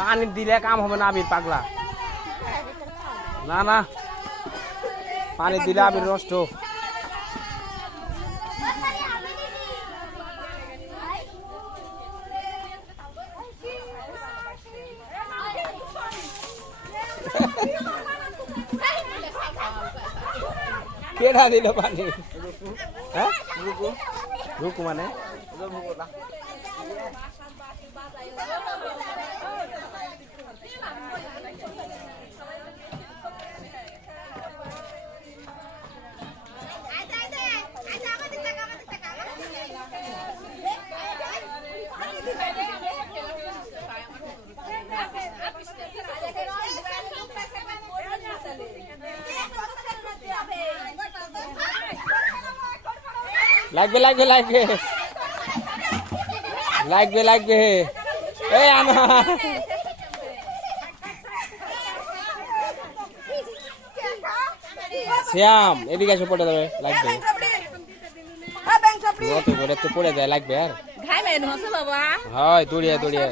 পানি দিলে কাম হবে না আবির পাগলা। না না পানি দিলে আবির নষ্ট। কেডা দিল পানি? হ্যাঁ রুকু মানে লাগবে লাগবে লাগবে লাগবে লাগবে। এই আনা শ্যাম এদিকে এসে পড়ে যাবে, লাগবে একটু পড়ে যায়, লাগবে আর হয় দৌড়িয়ে দৌড়িয়ে।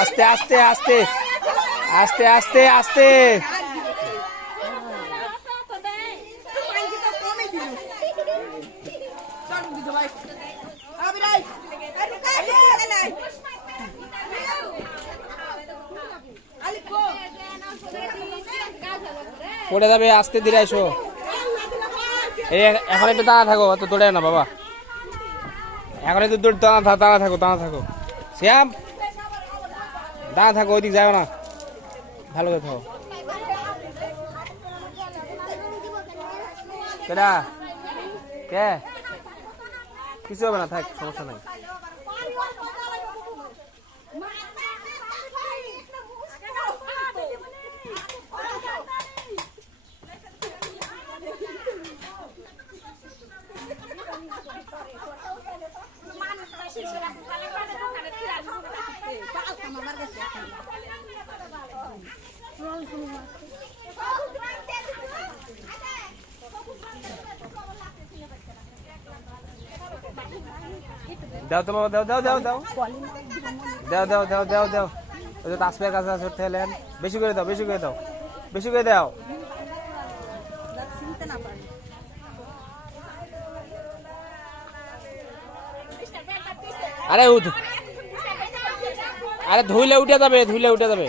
আস্তে আস্তে আস্তে আস্তে আস্তে আস্তে পড়ে যাবে, আস্তে ধীরে এসো। এখন একটু দাঁড়া থাকো, অত দৌড়ে না বাবা, এখন একটু দাঁড়া থাকো দাঁড়া থাকো। শ্যাম দাঁড়া থাকো, ওইদিক যাও না, ভালো করে থাকো। কেডা কে কিছু হবে না, থাক সমস্যা নাই। দাও তো বাবা, দাও দাও দাও দাও দাও দাও দাও দাও দাও। ওই যে তাসপের কাছে আছে, ঠেলেন, বেশি করে দাও বেশি করে দাও বেশি করে দাও। আরে আরে ধুইলে উঠে যাবে, ধুইলে উঠে যাবে।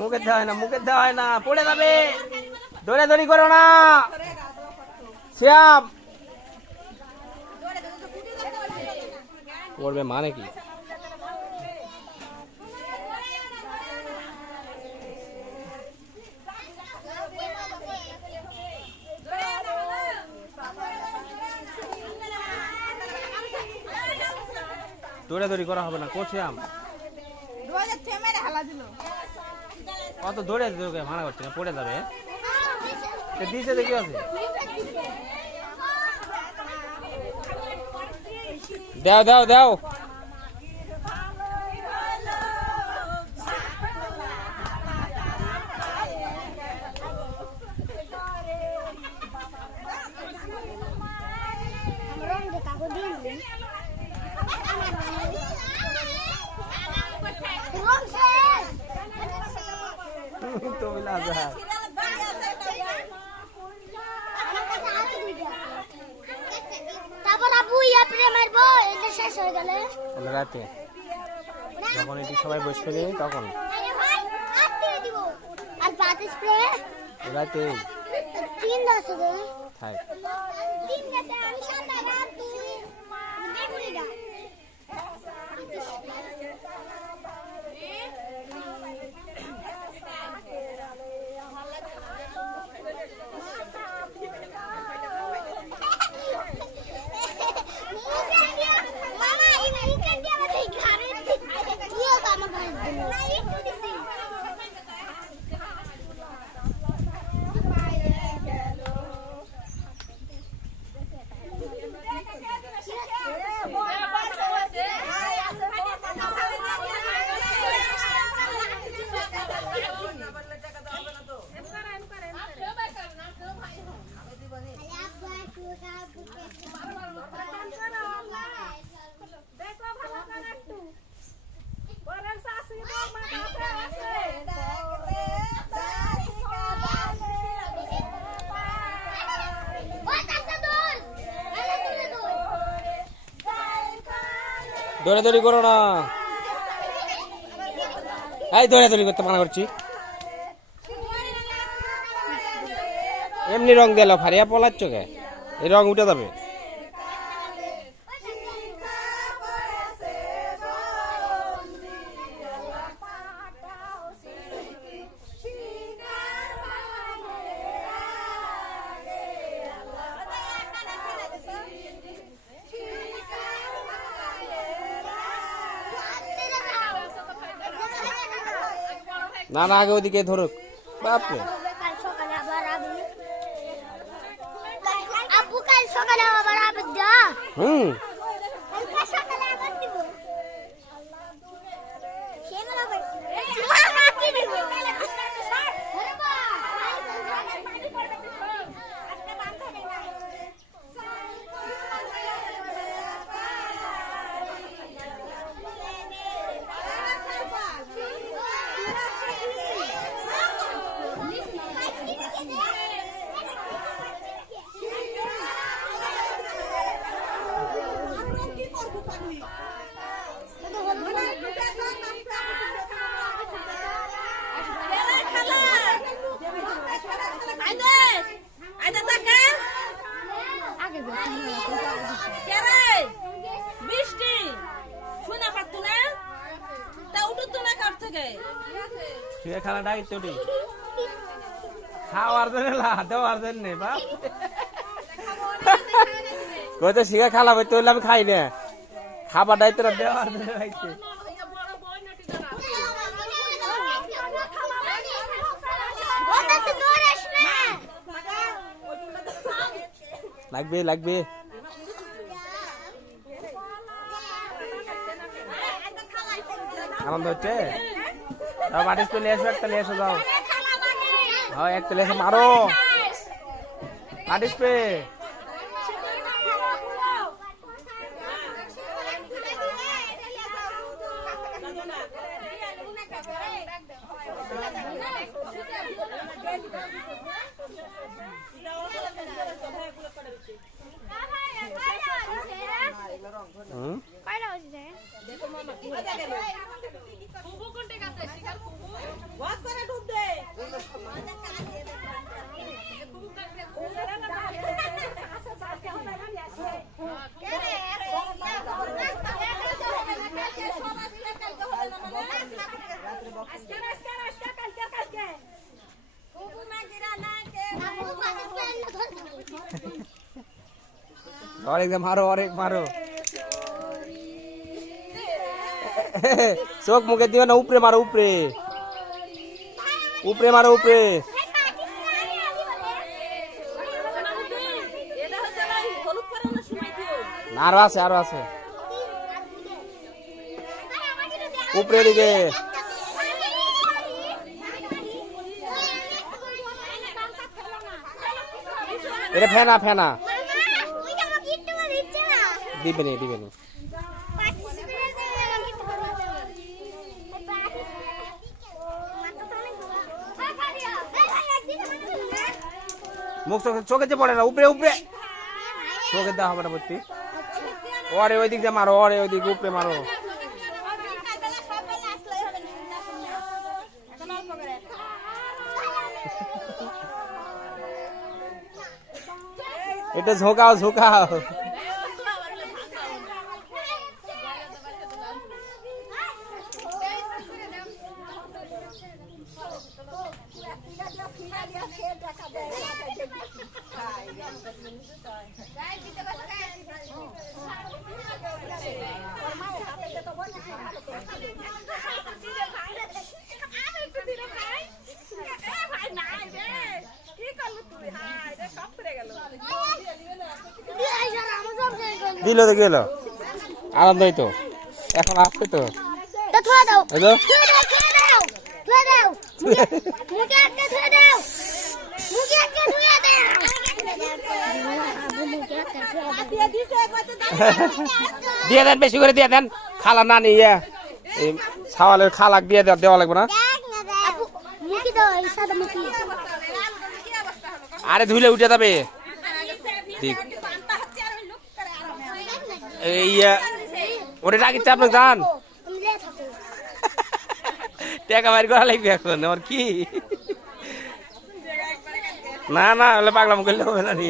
মুখে দেওয়া হয় না, মুখে দেওয়া হয় না, পড়ে যাবে, দৌড়াদৌড়ি করো না শ্যাম। পড়বে মানে কি? দৌড়াদৌড়ি করা হবে না, করছি আম অত দৌড়ে দৌড়ে মানা করছে না, পড়ে যাবে। দিয়েছে দেখি আছে, দাও দাও দাও। রাতে যখন এটি সবাই বসে ফেলে তখন রাতে খাই দৌড়াদৌড়ি করো না এই দৌড়াদৌড়ি করতে মানা করছি এমনি রং দিল ফারিয়া পলাচ্ছ কে এই রং উঠে যাবে না না আগে ওদিকে ধরুক বাপরে হুম খেলাটা ইত্যাদি খাওয়ার জন্য দেওয়ার জন্য বাপ কত শিখা খেলা বইতে হইলে আমি খাই না খাবার দায়িত্ব দেওয়ার জন্য রাখছে লাগবে লাগবে আনন্দ হচ্ছে মাটিস তো লেসো একটা লেসো যাও হ্যাঁ একটা লেসো মারো মাটিস পে और एकदम मारो और एक मारो शोक मुके दियो ना ऊपरे मारो ऊपरे ऊपरे मारो ऊपरे आरो आसे ऊपरे दिके এটা ফেনা ফেনা দিবে নি মুখ চোখে যে পড়ে না উপরে উপরে চোখে দেওয়া হবে না ভর্তি ওরে ওই দিক দিয়ে মারো ওরে ওই দিক উপরে মারো এটা ঝোঁকাও ঝোঁকাও। দিল তো গেল আনন্দ তো এখন আসছে তো দিয়ে দেন বেশি করে দিয়ে দেন খালা না নিয়ে এই ছাওয়ালের খালাক দিয়ে দেওয়া লাগবে না আরে ধুলে উঠে যাবে ঠিক এই ওটা রাখিতে আপনার যান টাকা বাইর করা লাগবে এখন আমার কি না না হলে পাগলাম করলে হবে না নি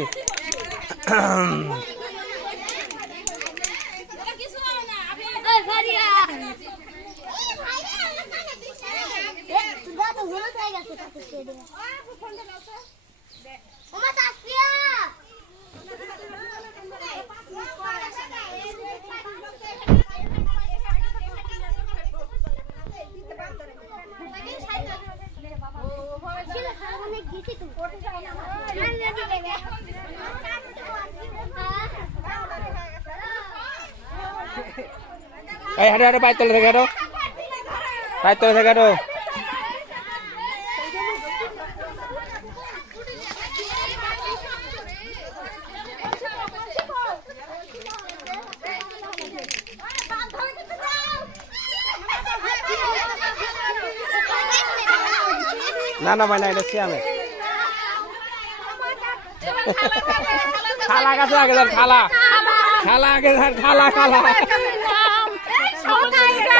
এই হাঁটে হাঁটে পায়ের তলে থেকে হাঁটো পায়ের তলে থেকে হাঁটো না না ভাই না এটা শিয়ামে খালা কাছে আগে যান খালা খালা আগে যান খালা খালা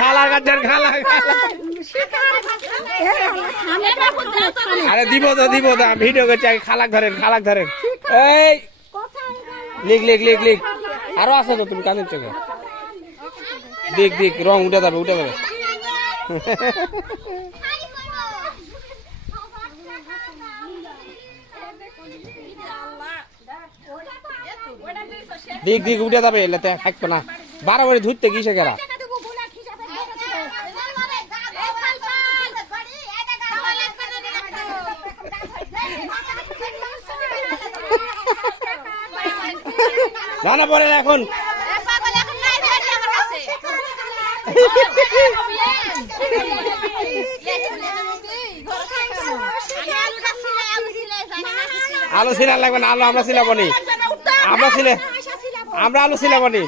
খালা গাছের খালা আরে দিব তো ভিডিও করছি আগে খালাক ধরেন এই লিখ লিখ লিখ লিখ আরো আছে তো তুমি কাঁদের চোখে দিক রং উঠে যাবে দিক উঠে যাবে এলাতে থাকবে না বারবার ধরতে কিসে গেরা না পরে এখন আলু সিলা লাগবে না আলু আমরা সিলাবো নি আমরা আলু সিলাবো নি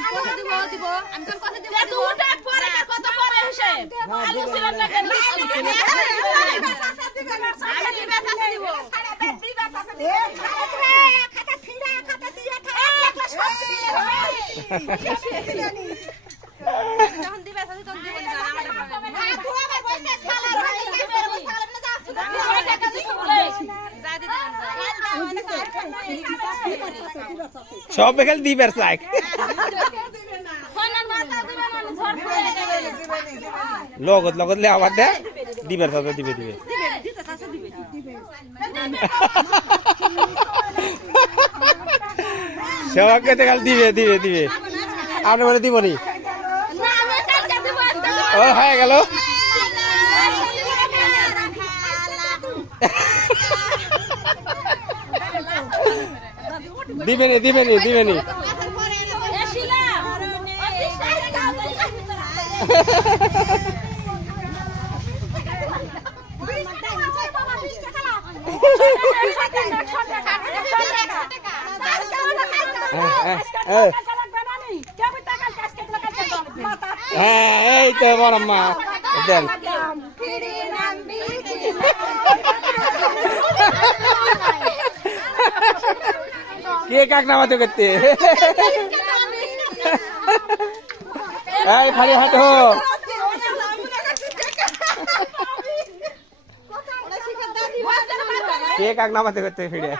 সব বেকাল দিবার চাই লগত লে আবার দে দিবার সাথে দিবে সবাইকে তো কাল দিবে আপনি বলে দিব নি ও হয়ে গেল দিবে নি এই তো বড় মা দেন কে কাক নামাতে করতে এই খালি হাঁটো কে কাক নামাতে করতে ফিরে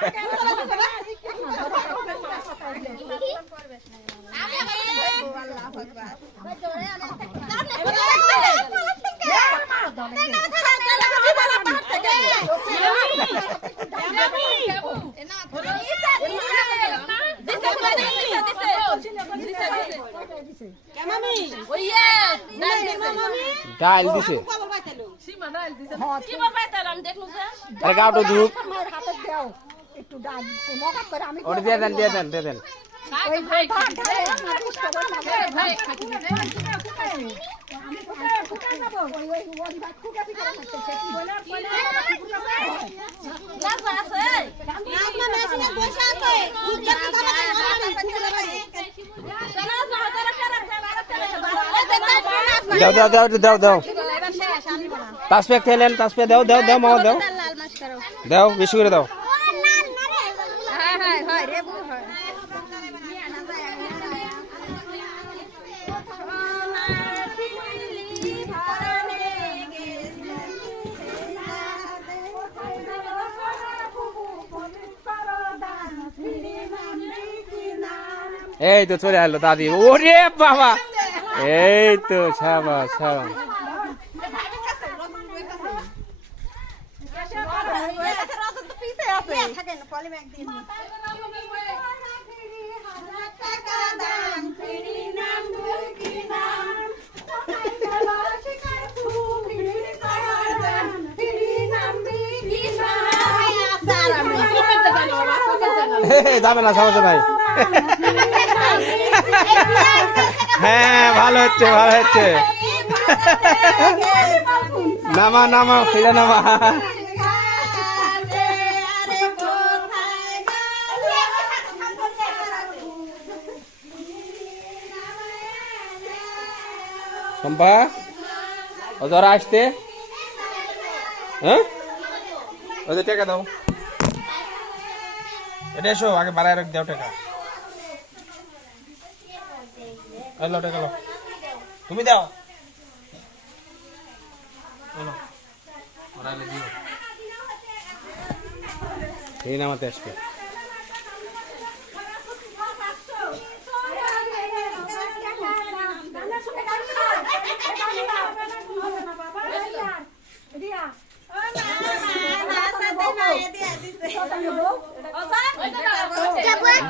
ডাল দিছে আরে গাওটো দুধ একটু ডাল নগদ করে আমি ওটা দিয়ে দেন ওই ভাই দাও তাসপে খেলেন তাসপে দাও মামা দাও বেশি করে দাও এই তো চলে আসলো দাদি ওরে বাবা এই তো সাবাস যাবে না সমস্যা নাই হ্যাঁ ভালো হচ্ছে নামা ফিরে নামা শম্পা ওদের আসতে হ্যাঁ ওদের টাকা দাও এটা এসো আগে বাড়ায় রাখ দাও টাকা টাকা লো তুমি দাও এই নামাতে আসবে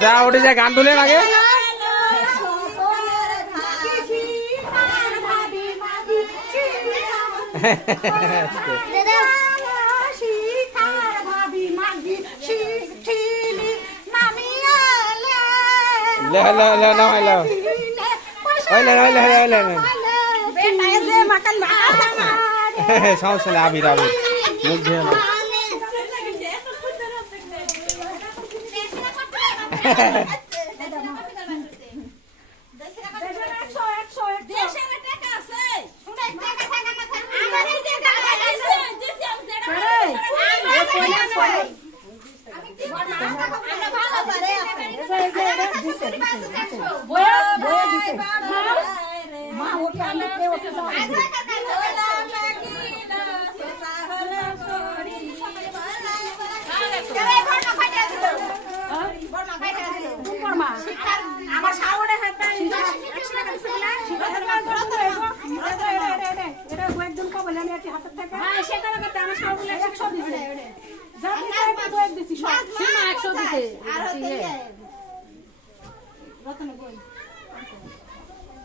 যা উঠে যা গান তুলেন আগে সমস্যা নেই আবির মুখ ধুয়ে আমার সামনে একজন কবল আমি হাতের থেকে হ্যাঁ সেটা করতে আমার সামনে 100 দিছে যা দিতে এটা দুয়েক দিছি সব সীমা 100 দিতে আর হতে রতন কই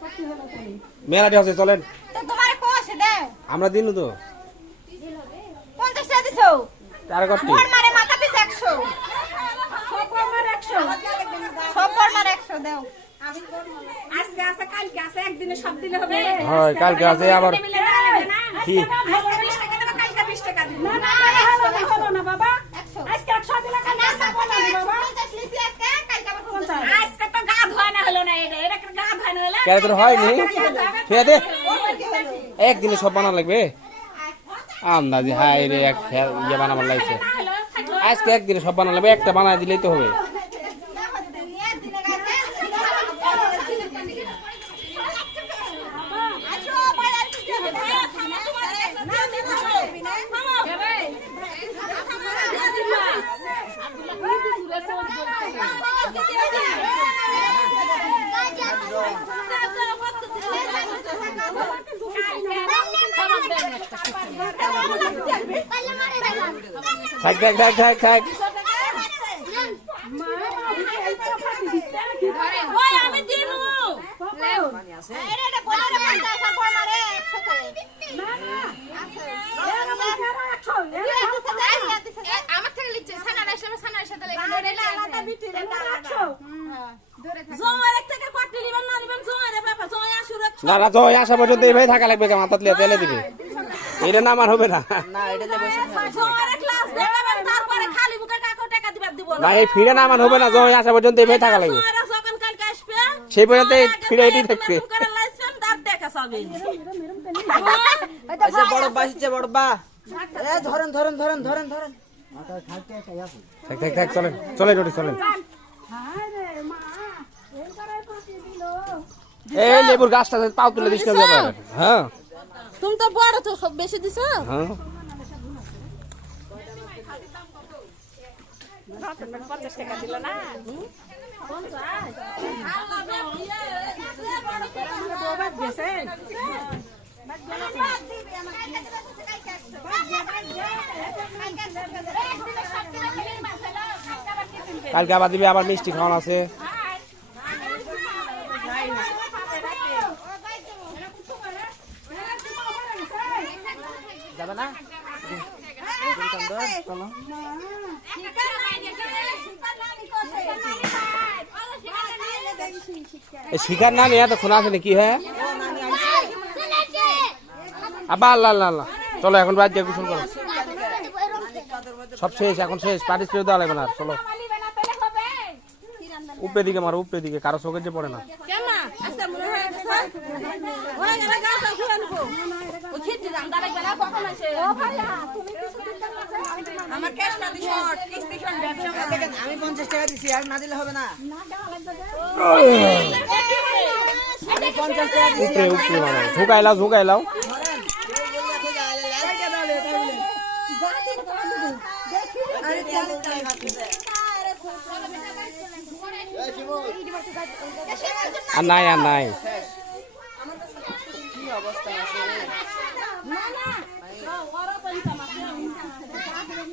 কত হলো তাই মেলাটি আছে চলেন তো তোমারে কোসে দাও আমরা দিনু তো 50 টাকা দিছো তার কত মোর মারে মাথা পিছ 100 সব মার 100 সব মার 100 দাও আমি আজকে আছে কালকে আছে একদিনে সব দিলে হবে হয় কালকে আছে আবার কি আজকে 20 টাকা দেব কালকে 20 টাকা দিব না হলো না বাবা আজকে 100 দিলে কালকে 50 বাবা 50 লিখি আজকে কালকে আবার 50 আজকে তো গা ধোয়া না হলো না এটা গা ধোয়া না হলো কেন তোর হয়নি ঠিক আছে একদিনে সব বানানো লাগবে আন্দাজি হাই রে এক ইয়ে বানাবার লাগছে আজকে একদিনে সব বানানো লাগবে একটা বানায় দিলেই তো হবে থাক থাক থাক থাক থাক ওই আমি দিনু আমার থেকে লিখছে সানার আসলে সানার সাথে না না জয় আসা পর্যন্ত এইভাবে থাকা লাগবে কেমন তাতলে তেলে দিবে এটা না আমার হবে না না এই ফিরে না আমার হবে না জয় আসা পর্যন্ত এইভাবে থাকা লাগবে সেই পর্যন্ত ফিরে এটি থাকবে বড় বাসিছে বড় বা ধরেন ধরেন ধরেন ধরেন ধরেন থাক থাক থাক চলেন চলেন ওটি চলেন এই লেবুর গাছটা পাও তুলে দিস না যাবে হ্যাঁ তুমি তো বড় তো বেশি দিছো হ্যাঁ কালকে আবার দিবে আবার মিষ্টি খাওয়ানো আছে যাবে না চলো শিকার না নিয়ে তো খোনা আছে নাকি হ্যাঁ আবার আল্লাহ আল্লাহ আল্লাহ চলো এখন বাদ দিয়ে গোসল করো সব শেষ এখন শেষ পার্টি স্প্রে দেওয়া লাগবে না আর চলো উপরে দিকে মারো উপরে দিকে কারো চোখে যে পড়ে না আমি 50 টাকা দিছি আর না দিলে হবে না আমি 50 টাকা দিছি উপরে উপরে মারো ঝুঁকাইলাও ঝুঁকাইলাও আর নাই